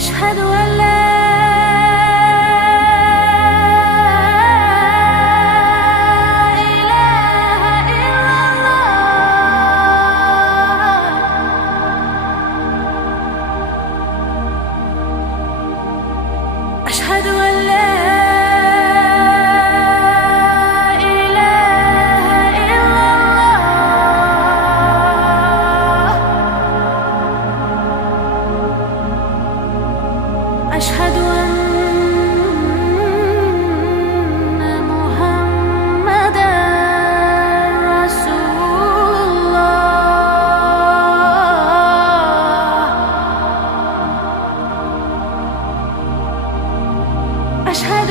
أشهد أن لا إله إلا الله. أشهد أن لا إله إلا الله. أشهد أن محمدًا رسول الله. أشهد